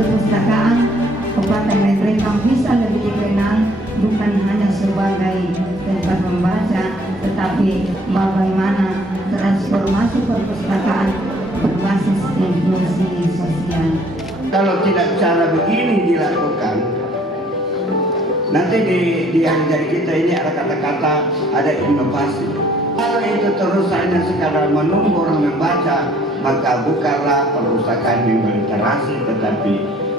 perpustakaan Kabupaten Renteng bisa lebih dikenal bukan hanya sebagai tempat membaca, tetapi bagaimana transformasi perpustakaan berbasis inklusi sosial. Kalau tidak cara begini dilakukan, nanti di hari jadi kita ini ada kata-kata, ada inovasi. Kalau itu terus hanya sekadar menunggu orang membaca, maka bukanlah perpustakaan yang berliterasi, tetapi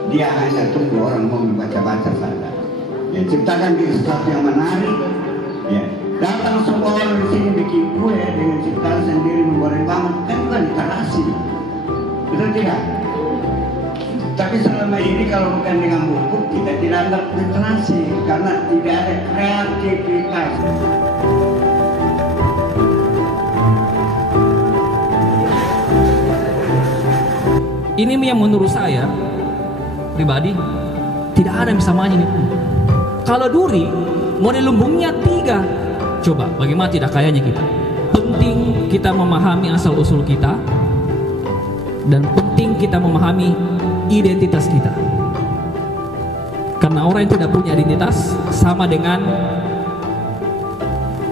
dia hanya tunggu orang mau membaca-baca saja. Ya, ciptakan diri sesuatu yang menarik. Ya, datang semua orang di sini bikin kue dengan ciptaan sendiri, memgoreng bangun, kan juga literasi. Betul tidak? Tapi selama ini kalau bukan dengan buku, kita tidak anggap literasi karena tidak ada kreativitas. Ini yang menurut saya pribadi tidak ada yang bisa main ini. Kalau duri model lumbungnya 3. Coba bagaimana tidak kayanya kita. Penting kita memahami asal usul kita, dan penting kita memahami identitas kita. Karena orang yang tidak punya identitas sama dengan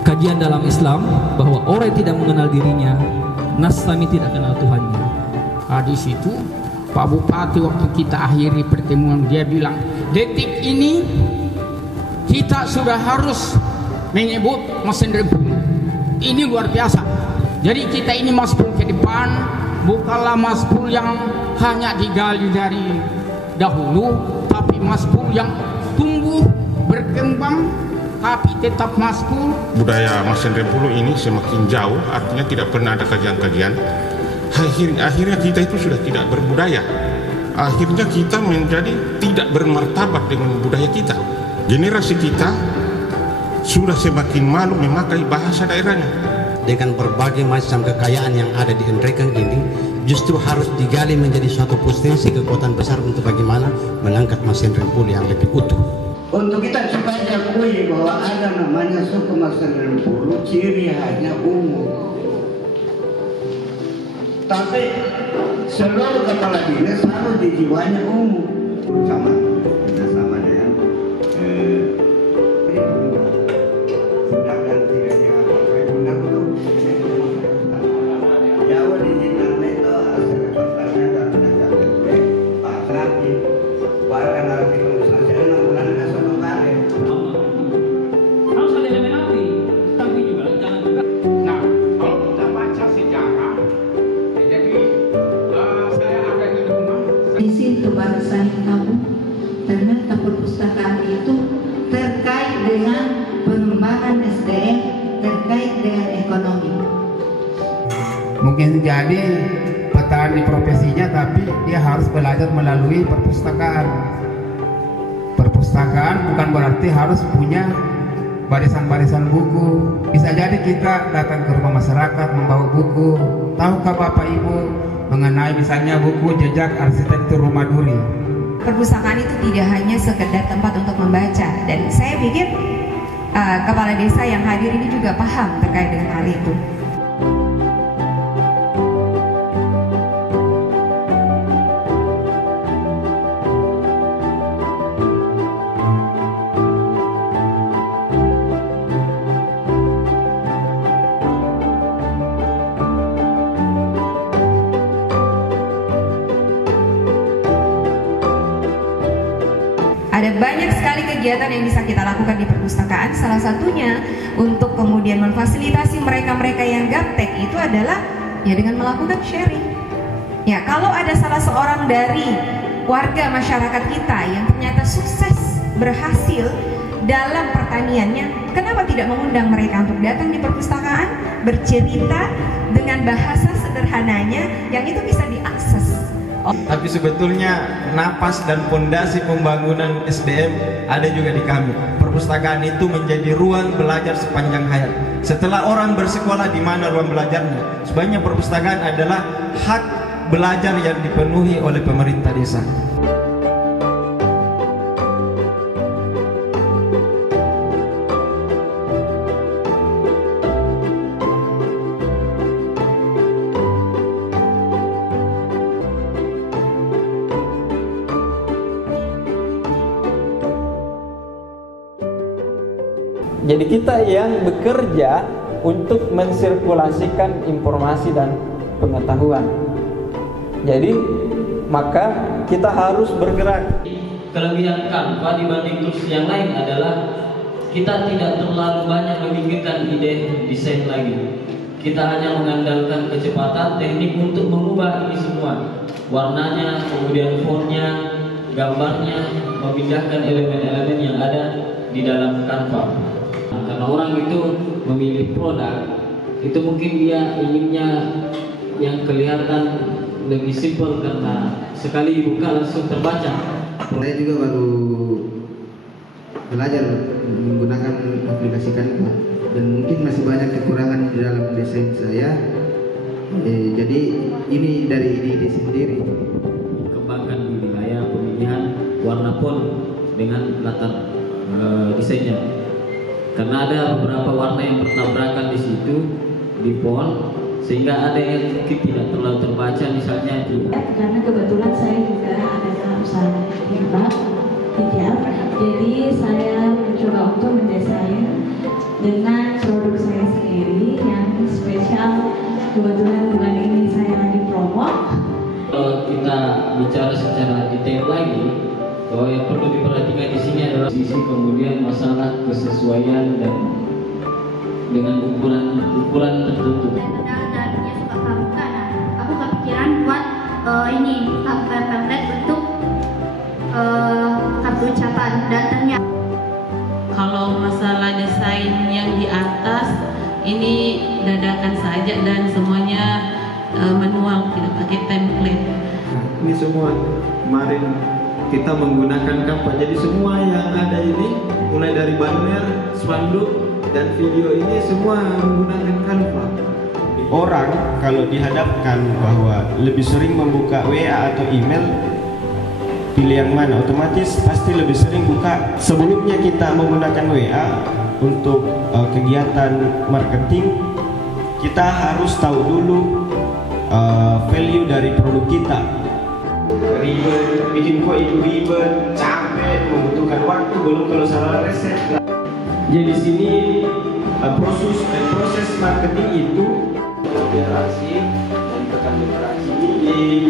kajian dalam Islam bahwa orang yang tidak mengenal dirinya, nasami tidak kenal Tuhannya. Di situ Pak Bupati waktu kita akhiri pertemuan, dia bilang detik ini kita sudah harus menyebut Mesin Rempung. Ini luar biasa. Jadi kita ini Maspul ke depan, bukanlah Maspul yang hanya digali dari dahulu, tapi Maspul yang tumbuh berkembang tapi tetap Maspul. Budaya Mesin Rempung ini semakin jauh, artinya tidak pernah ada kajian-kajian. Akhirnya kita itu sudah tidak berbudaya. Akhirnya kita menjadi tidak bermartabat dengan budaya kita. Generasi kita sudah semakin malu memakai bahasa daerahnya. Dengan berbagai macam kekayaan yang ada di Renteng ini, justru harus digali menjadi suatu potensi kekuatan besar untuk bagaimana mengangkat Mesin Rempung yang lebih utuh. Untuk kita supaya diakui bahwa ada namanya suku Mesin Rempung, ciri khasnya ungu. Tapi seluruh kepala dinas harus dijiwanya ungu. Sama dengan sedangkan tidak diapa-apai benar itu jauh di jinan itu hasil pertanyaan dan mencapai Pak Rafi bahkan artikel misalnya 6 bulan ada sama kare Harus ada elemen api, tapi juga jangan juga. Nah, kalau kita baca sejarah, jadi saya ada di rumah. Di situ baru saya tahu ternyata perpustakaan itu terkait dengan pengembangan SDM, terkait dengan ekonomi. Mungkin jadi petani profesinya, tapi dia harus belajar melalui perpustakaan. Perpustakaan bukan berarti harus punya barisan-barisan buku. Bisa jadi kita datang ke rumah masyarakat membawa buku. Tahukah Bapak Ibu mengenai misalnya buku jejak arsitektur rumah duri? Perpustakaan itu tidak hanya sekedar tempat untuk membaca, dan saya pikir kepala desa yang hadir ini juga paham terkait dengan hal itu. Ada banyak sekali kegiatan yang bisa kita lakukan di perpustakaan. Salah satunya untuk kemudian memfasilitasi mereka-mereka yang gaptek itu adalah ya dengan melakukan sharing. Ya, kalau ada salah seorang dari warga masyarakat kita yang ternyata sukses berhasil dalam pertaniannya, kenapa tidak mengundang mereka untuk datang di perpustakaan, bercerita dengan bahasa sederhananya yang itu bisa diakses. Tapi sebetulnya napas dan pondasi pembangunan SDM ada juga di kami. Perpustakaan itu menjadi ruang belajar sepanjang hayat. Setelah orang bersekolah, di mana ruang belajarnya? Sebenarnya perpustakaan adalah hak belajar yang dipenuhi oleh pemerintah desa. Jadi kita yang bekerja untuk mensirkulasikan informasi dan pengetahuan. Jadi maka kita harus bergerak. Kelebihan Canva dibanding tools yang lain adalah kita tidak terlalu banyak memikirkan ide desain lagi. Kita hanya mengandalkan kecepatan teknik untuk mengubah ini semua, warnanya, kemudian fontnya, gambarnya, memindahkan elemen-elemen yang ada di dalam Canva. Karena orang itu memilih produk, itu mungkin dia inginnya yang kelihatan lebih simpel karena sekali dibuka langsung terbaca. Saya juga baru belajar menggunakan aplikasi Canva dan mungkin masih banyak kekurangan di dalam desain saya. Jadi ini dari ide sendiri. Kembangkan wilayah pemilihan warna font dengan latar desainnya. Karena ada beberapa warna yang bertabrakan di situ di font, sehingga ada yang mungkin tidak terlalu terbaca misalnya itu. Karena kebetulan saya juga ada usaha hijab, jadi saya mencoba untuk mendesain dengan produk saya sendiri yang spesial. Kebetulan bulan ini saya lagi promo. Kalau kita bicara secara detail lagi, bahwa yang perlu diperhatikan di sini adalah sisi kemudian masalah kesesuaian dan dengan ukuran tertentu. Darinya suka pramuka, aku kepikiran buat ini pamflet untuk kartu ucapan dan ternyata. Kalau masalah desain yang di atas ini dadakan saja dan semuanya manual, tidak pakai template. Ini semua kemarin kita menggunakan Canva, jadi semua yang ada ini mulai dari banner, spanduk dan video ini semua menggunakan Canva. Orang kalau dihadapkan bahwa lebih sering membuka WA atau email, pilih yang mana, otomatis pasti lebih sering buka. Sebelumnya kita menggunakan WA untuk kegiatan marketing, kita harus tahu dulu value dari produk kita. Ribet, bikin kok itu ribet, capek, membutuhkan waktu, belum kalau salah resep. Jadi di sini proses marketing itu Literasi dan tekan literasi di